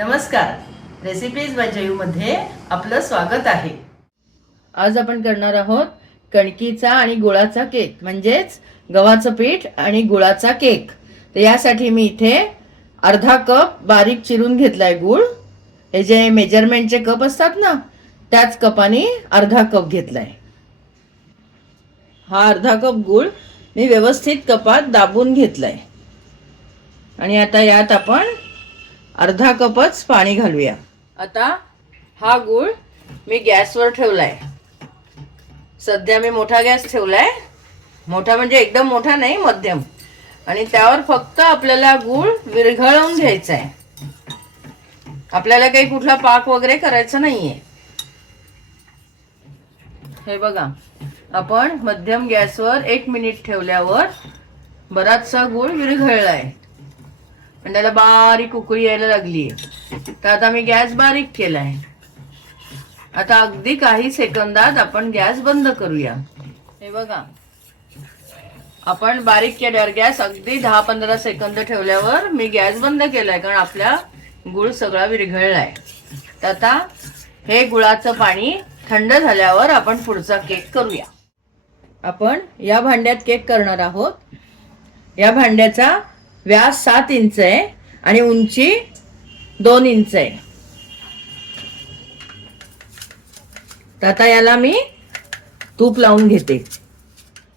नमस्कार. रेसिपीज बायमध्ये आपलं स्वागत आहे. आज आपण करणार आहोत कणकीचा आणि गुळाचा केक म्हणजेच गव्हाचं पीठ आणि गुळाचा केक. तर यासाठी मी इथे अर्धा कप बारीक चिरून घेतलाय गुळ. हे जे मेजरमेंटचे कप असतात ना त्याच कपाने अर्धा कप घेतलाय. हा अर्धा कप गुळ मी व्यवस्थित कपात दाबून घेतलाय. आणि आता यात आपण अर्धा कपच पाणी घालूया. आता हा गूळ मी गॅसवर ठेवलाय. सध्या मी मोठा गॅस ठेवलाय. मोठा म्हणजे एकदम मोठा नाही मध्यम. आणि त्यावर फक्त आपल्याला गूळ विरघळवून घ्यायचा आहे आपल्याला काही कुठला पाक वगैरे करायचा नाहीये. हे बघा आपण मध्यम गॅसवर एक मिनिट ठेवल्यावर बराचसा गूळ विरघळलाय. आणि त्याला बारीक उकळी यायला लागली तर आता मी गॅस बारीक केलाय. आता अगदी काही सेकंदात आपण गॅस बंद करूया. हे बघा. आपण बारीक केल्यावर गॅस अगदी दहा पंधरा सेकंद ठेवल्यावर मी गॅस बंद केलाय कारण आपला गुळ सगळा विरघळलाय. तर आता हे गुळाचं पाणी थंड झाल्यावर आपण पुढचा केक करूया. आपण या भांड्यात केक करणार आहोत. या भांड्याचा व्यास सात इंच आहे आणि उंची दोन इंच आहे. तर आता याला मी तूप लावून घेते.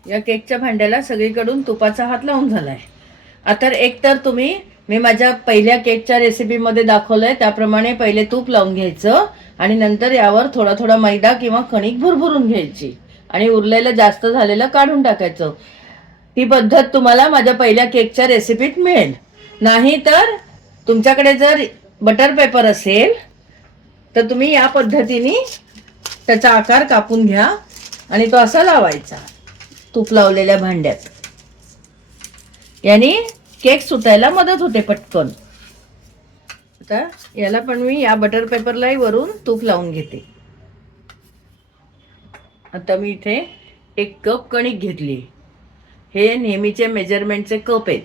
या केकच्या भांड्याला सगळीकडून तुपाचा हात लावून झालाय. आता एकतर तुम्ही मी माझ्या पहिल्या केकच्या रेसिपीमध्ये दाखवलंय त्याप्रमाणे पहिले तूप लावून घ्यायचं आणि नंतर यावर थोडा थोडा मैदा किंवा कणिक भुरभुरून घ्यायची आणि उरलेलं जास्त झालेलं काढून टाकायचं. ती पद्धत तुम्हाला माझ्या पहिल्या केकच्या रेसिपीत मिळेल. नाही तर तुमच्याकडे जर बटर पेपर असेल तर तुम्ही या पद्धतीने त्याचा आकार कापून घ्या आणि तो असा लावायचा. तूप लावलेल्या भांड्यात. याने केक सुटायला मदत होते पटकन. आता याला पण मी या बटर पेपरलाही वरून तूप लावून घेते. आता मी इथे एक कप कणिक घेतली. हे नेहमीचे मेजरमेंटचे कप आहेत.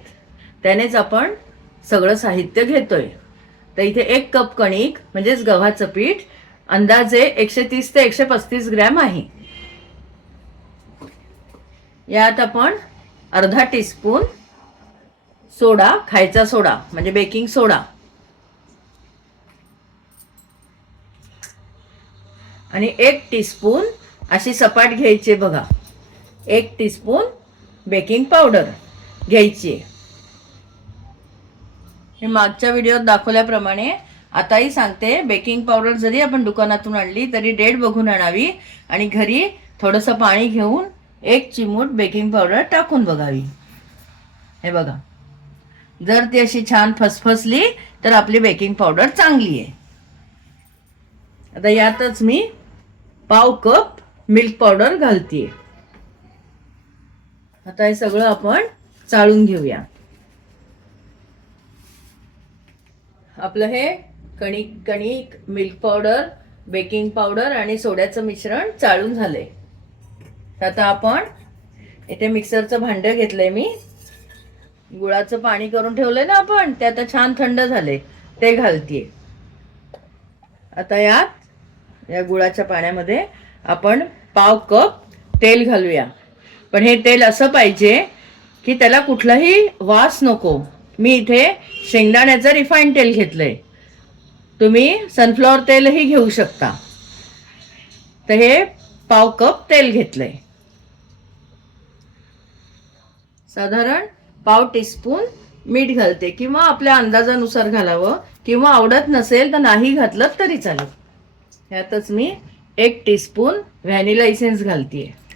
त्यानेच आपण सगळं साहित्य घेतोय. तर इथे एक कप कणिक म्हणजेच गव्हाचं पीठ अंदाजे एकशे तीस ते एकशे पस्तीस ग्रॅम आहे. यात आपण अर्धा टीस्पून सोडा खायचा सोडा म्हणजे बेकिंग सोडा आणि एक टीस्पून अशी सपाट घ्यायची बघा. एक टीस्पून बेकिंग पावडर घ्यायची. आहे. हे मागच्या व्हिडिओत दाखवल्याप्रमाणे आताही सांगते बेकिंग पावडर जरी आपण दुकानातून आणली तरी डेट बघून आणावी आणि घरी थोडंसं पाणी घेऊन एक चिमूट बेकिंग पावडर टाकून बघावी. हे बघा. जर ती अशी छान फसफसली तर आपली बेकिंग पावडर चांगली आहे. आता यातच मी पाव कप मिल्क पावडर घालतीये. आता हे सगळं आपण चाळून घेऊया. आपलं हे कणिक कणिक मिल्क पावडर बेकिंग पावडर आणि सोड्याचं मिश्रण चाळून झालंय. आता आपण इथे मिक्सरचं भांडं घेतलंय मी. गुळाचं पाणी करून ठेवलंय ना आपण ते आता छान थंड झाले ते घालतीये. आता यात या गुळाच्या पाण्यामध्ये आपण पाव कप तेल घालूया. पण हे तेल असं पाहिजे की त्याला कुठलाही वास नको. मी इथे शेंगदाण्याचं रिफाईन तेल घेतलंय. तुम्ही सनफ्लॉवर तेलही घेऊ शकता. तर हे पाव कप तेल घेतलंय. साधारण पाव टीस्पून मीठ घालते किंवा आपल्या अंदाजानुसार घालावं किंवा आवडत नसेल तर नाही घातलं तरी चालेल. ह्यातच मी एक टीस्पून व्हॅनिला इसेन्स घालतीये.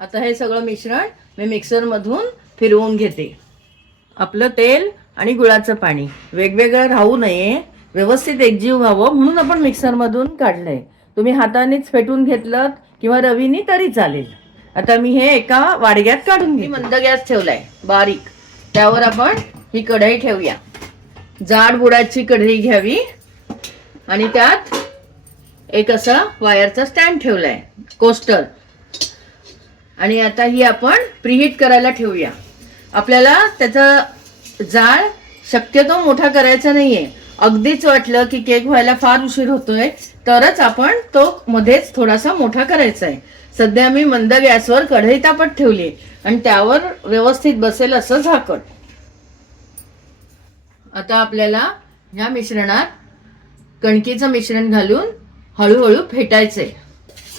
आता हे सगळं मिश्रण मी मिक्सरमधून फिरवून घेते. आपलं तेल आणि गुळाचं पाणी. वेगवेगळं राहू नये. व्यवस्थित एकजीव व्हावं म्हणून आपण मिक्सरमधून काढलंय. तुम्ही हातानेच फेटून घेतलं किंवा रवीनी तरी चालेल. आता मी हे एका वाडग्यात काढून घे मंद गॅस ठेवलाय बारीक. त्यावर आपण ही कढई ठेवूया. जाड बुडाची कढई घ्यावी. आणि त्यात एक असा वायरचा स्टँड ठेवलाय. कोस्टर. आणि आता ही आपण प्रिहीट करायला ठेवूया. आपल्याला त्याचा जाळ शक्यतो मोठा करायचा नाहीये. अगदीच वाटलं की केक व्हायला फार उशीर होतोय तरच आपण तो मध्येच थोडासा मोठा करायचा आहे सध्या मी मंद गॅसवर कढई तापत ठेवली आणि त्यावर व्यवस्थित बसेल असं झाकण. आता आपल्याला या मिश्रणात कणकीचं मिश्रण घालून हळूहळू फेटायचंय.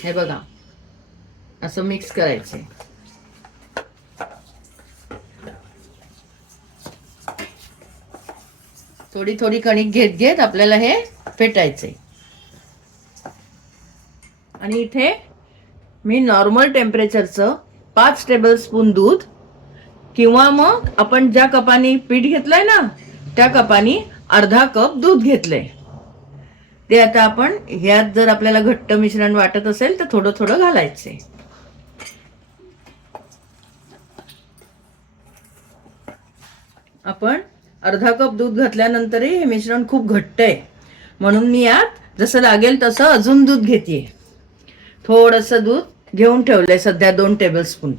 हे बघा. असं मिक्स करायचे थोडी थोडी कणिक घेत घेत आपल्याला हे फेटायचे आणि इथे मी नॉर्मल टेम्परेचरचं पाच टेबलस्पून दूध किंवा मग आपण ज्या कपाने पीठ घेतलंय ना त्या कपाने अर्धा कप दूध घेतलंय. ते आता आपण ह्यात जर आपल्याला घट्ट मिश्रण वाटत असेल तर थोडं थोडं घालायचंय. आपण अर्धा कप दूध घातल्यानंतरही हे मिश्रण खूप घट्ट आहे म्हणून मी यात जसं लागेल तसं अजून दूध घेते थोडंसं दूध घेऊन ठेवलंय सध्या दोन टेबलस्पून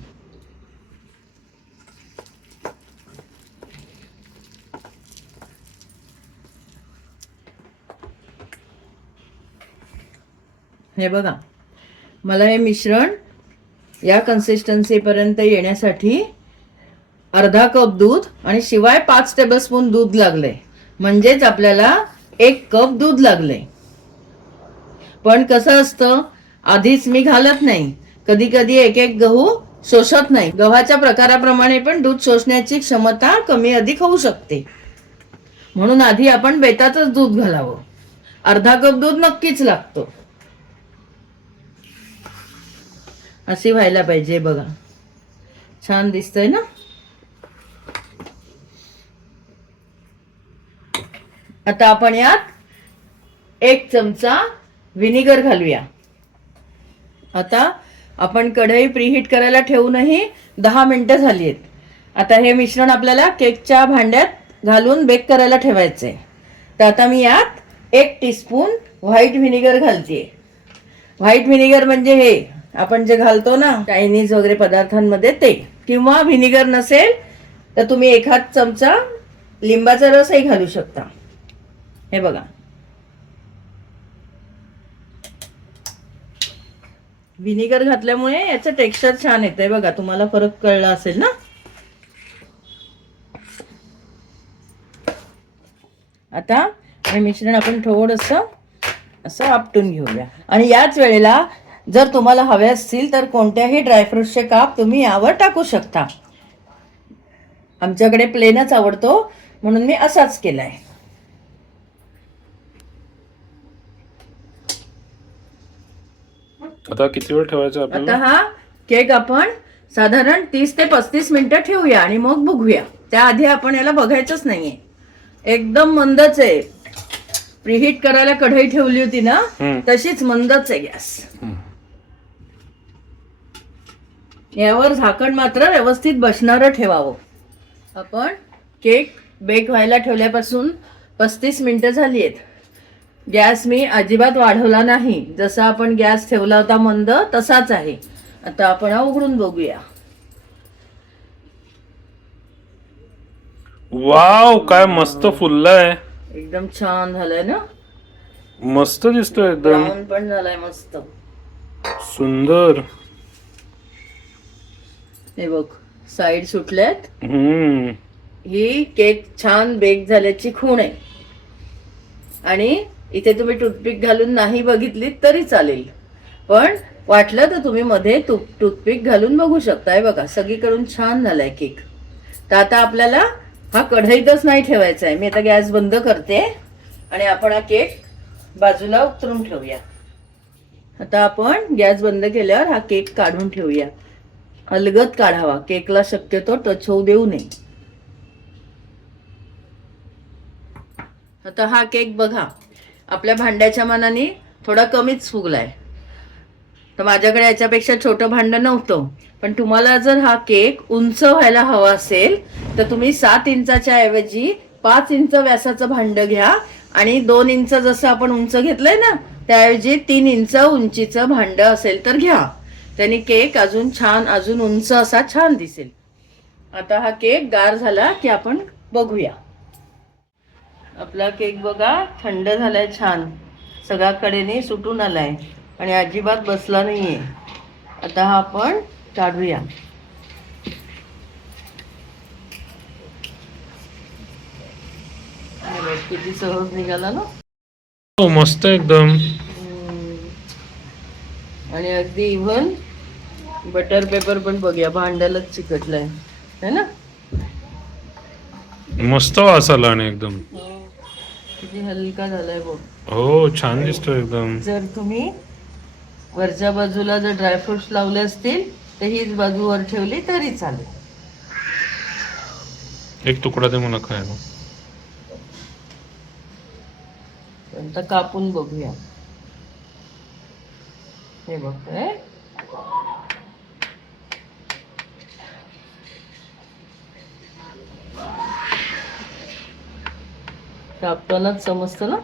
हे बघा. मला हे मिश्रण या कन्सिस्टन्सीपर्यंत येण्यासाठी अर्धा कप दूध आणि शिवाय पाच टेबलस्पून दूध लागले. म्हणजेच आपल्याला एक कप दूध लागले. पण कसं असतं? आधीच मी घालत नाही. कधी कधी एक एक गहू शोषत नाही. गव्हाच्या प्रकाराप्रमाणे पण दूध शोषण्याची क्षमता कमी अधिक होऊ शकते. म्हणून आधी आपण बेतातच दूध घालावं. अर्धा कप दूध नक्कीच लागतो. अशी व्हायला पाहिजे बघा. छान दिसतंय ना? आता आपण यात एक चमचा व्हिनिगर घालूया. आता आपण कढई प्रीहीट करायला ठेवूनही दहा मिनिटं झाली आहेत आता हे मिश्रण आपल्याला केकच्या भांड्यात घालून बेक करायला ठेवायचंय. तर आता मी यात एक टीस्पून व्हाईट व्हिनेगर घालते. व्हाईट व्हिनेगर म्हणजे हे आपण जे घालतो ना चायनीज वगैरे पदार्थांमध्ये ते. किंवा व्हिनेगर नसेल तर तुम्ही एखाद चमचा लिंबाचा रसही घालू शकता. हे बघा. व्हिनेगर घातल्यामुळे याचं टेक्स्चर छान येतंय बघा. तुम्हाला फरक कळला असेल ना? आता हे मिश्रण आपण थोडस असं आपटून घेऊया. आणि याच वेळेला जर तुम्हाला हवे असतील तर कोणत्याही ड्रायफ्रुट्सचे काप तुम्ही यावर टाकू शकता. आमच्याकडे प्लेनच आवडतो. म्हणून मी असाच केलाय. आता किती वेळ ठेवायचं आता आपल्याला हा केक आपण साधारण तीस ते पस्तीस मिनिटं ठेवूया आणि मग बघूया. त्याआधी आपण याला बघायचंच नाहीये. एकदम मंदच आहे. प्रीहीट करायला कढई ठेवली होती ना हम्म. तशीच मंदच आहे गॅस. हम्म. यावर झाकण मात्र व्यवस्थित बसणारं ठेवावं. आपण केक बेक व्हायला ठेवल्यापासून पस्तीस मिनिटं झाली आहेत. गॅस मी अजिबात वाढवला नाही. जसा आपण गॅस ठेवला होता मंद तसाच आहे. आता आपण हा उघडून बघूया. वाव काय मस्त फुललाय. एकदम छान झालंय ना? मस्त दिसतोय एकदम. ब्राऊन पण झालाय मस्त. सुंदर. हे बघ साईड सुटल्यात हम्म. ही केक छान बेक झाल्याची खूण आहे. आणि इथे तुम्ही टूथपिक घालून नाही बघितली तरी चालेल. पण वाटलं तर तुम्ही मध्ये टूथ टूथपिक घालून बघू शकताय बघा. सगळीकडून छान झालाय केक. तर आता आपल्याला हा कढईतच नाही ठेवायचा आहे मी आता गॅस बंद करते आणि आपण हा केक बाजूला उतरून ठेवूया. आता आपण गॅस बंद केल्यावर हा केक काढून ठेवूया. अलगद काढावा. केकला शक्यतो टच होऊ देऊ नये. आता हा केक बघा. आपल्या भांड्याच्या मनाने थोडा कमीच फुगलाय. तर माझ्याकडे याच्यापेक्षा छोटं भांडं नव्हतं. पण तुम्हाला जर हा केक उंच व्हायला हवा असेल तर तुम्ही सात इंचाच्या ऐवजी पाच इंच व्यासाचं भांडं घ्या आणि दोन इंच जसं आपण उंच घेतलंय ना त्याऐवजी तीन इंच उंचीचं भांडं असेल तर घ्या. त्याने केक अजून छान अजून उंच असा छान दिसेल. आता हा केक गार झाला की आपण बघूया. आपला केक बघा थंड झालाय छान. सगळ्या कडेने सुटून आलाय. आणि अजिबात बसला नाहीये. आता हा आपण काढूया. किती सहज निघाला ना? हो मस्त एकदम. आणि अगदी इव्हन बटर पेपर पण बघूया. भांड्यालाच चिकटलाय. है ना? मस्त वास आला आणि एकदम. किती हलका झालाय बघ. हो छान दिसतोय एकदम. जर तुम्ही वरच्या बाजूला जर ड्रायफ्रुट्स लावले असतील तर हीच बाजू वर ठेवली तरी चालेल. एक तुकडा दे मला खायला. आता कापून बघूया. हे बघतोय कापतानाच समजतं ना?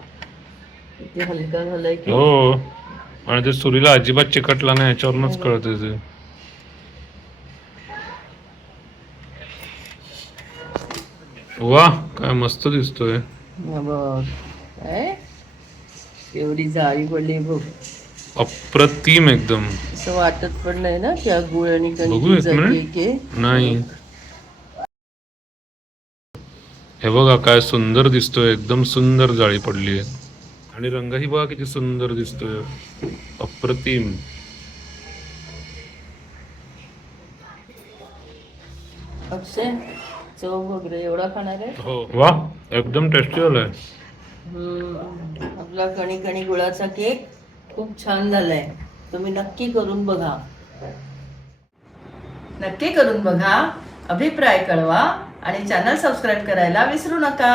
किती हलका झालाय की? हो. आणि ते सुरीला अजिबात चिकटला नाही याच्यावरूनच कळते ते. वा काय मस्त दिसतोय. हा बघ. काय एवढी जाळी पडली बघ. अप्रतिम एकदम. असं वाटत पण नाही ना त्या गुळ आणि बघू एक मिनिट. नाही. हे बघा काय सुंदर दिसतोय एकदम सुंदर जाळी पडली आहे. आणि रंगही बघा किती सुंदर दिसतोय. अप्रतिम. अक्षय चव बघ रे एवढा खाणार आहे? हो. वा एकदम टेस्टी झालाय हम्म, आपला कणी कणी गुळाचा केक खूप छान झालाय. तुम्ही नक्की करून बघा. नक्की करून बघा. अभिप्राय कळवा. आणि चॅनल सबस्क्राईब करायला विसरू नका.